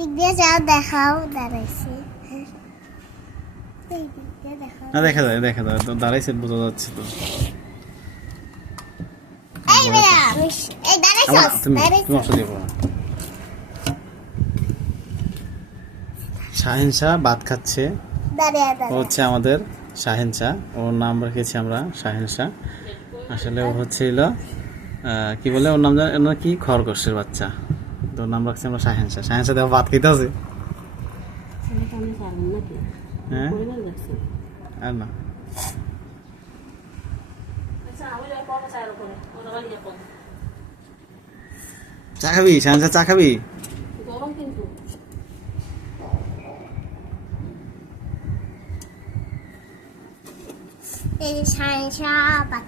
দিক দিয়ে যাও, দেখাও দাঁড়াইছে। এই দিক দিয়ে দেখাও। না দেখা যায় তো দাঁড়াইছে বোঝা যাচ্ছে তো। এই বেয়া, এই দাঁড়াইছস, তুমি দাঁড়াইছস। অংশ দিয়ে পড়ো। শাহিন শাহ ভাত খাচ্ছে। ও হচ্ছে আমাদের শাহিন শাহ, ওর নাম রেখেছি আমরা শাহিন শাহ। আসলে ও হচ্ছিল কি বলে ওর নাম জানো কি, খরগোশের বাচ্চা। তো ওর নাম রাখছি আমরা শাহিন শাহ। শাহিন শাহ দেখো ভাত খেতে আছে। হ্যাঁ আর না চা খাবি? শাহিন শাহ চা খাবি? এই যে সাইনসা